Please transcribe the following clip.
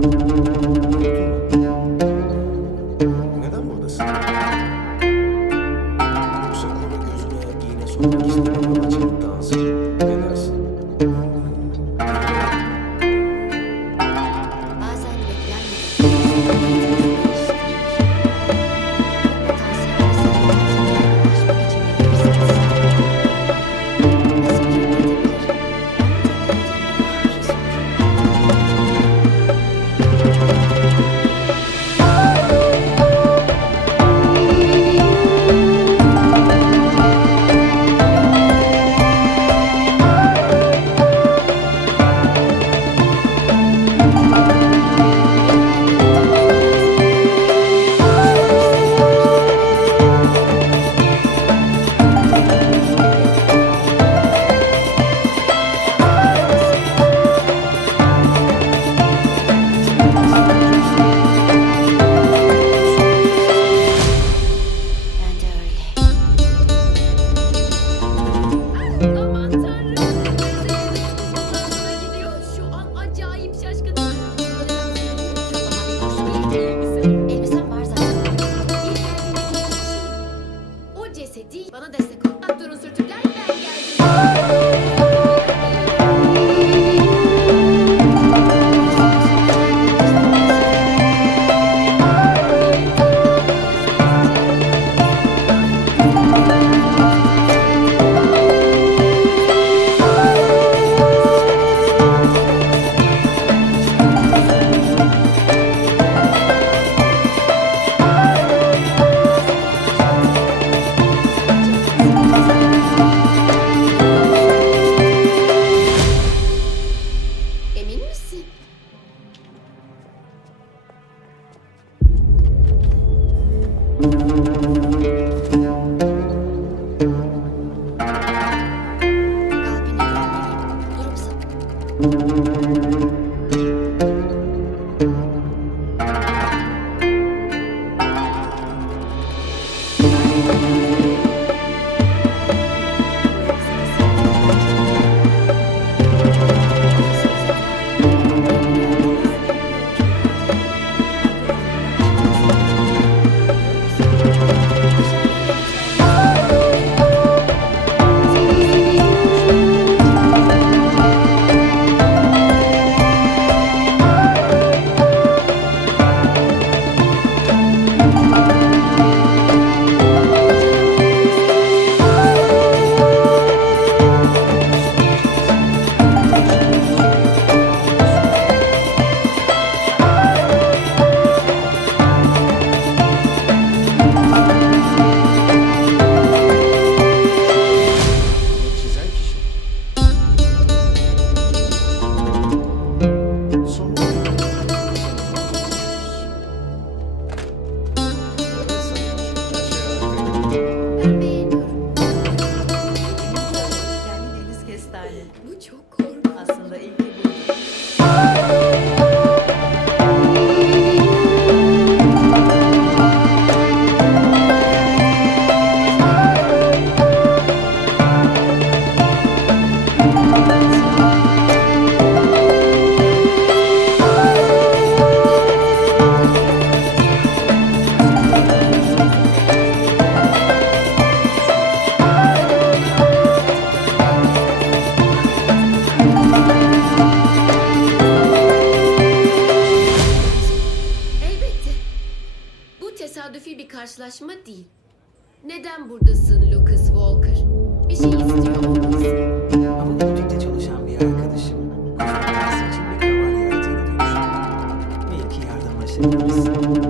Neden buradasın? Yoksa konu gözüne iğne sokmak istemem amacın daha hazır. Ne dersin? Bazen beklenmedik bir fırsat hayatımızı değiştirir. Potansiyel bir seviyeye yaklaşmak için bir fırsat sağlar. Nasıl yönetebilir? Ben de öyle. Aman tanrım. Kulağına gidiyor. Şu an acayip şaşkınım. Kafama bir kuş geldi. Elbisem var zaten. İlk geldiğinde ilk şey. O cesedi bana destek ol. Durun sürtükler, ben geldim. Emin misin? Kalbini görmeliyim. Durum sapık. Bunu çizen kişi. Sonra evet, sanıyorsun. Her şey harikaydı. Ben beğeniyorum. Yani deniz kestane. Bu çok korkunç. Aslında ilki bu. Elbette. Bu tesadüfi bir karşılaşma değil. Neden buradasın Lucas Walker? Bir şey istiyor olmalısın. Ama butikte çalışan bir arkadaşım kozmetik için bir kaval yarattığını duymuştum. Belki yardımlaşabiliriz.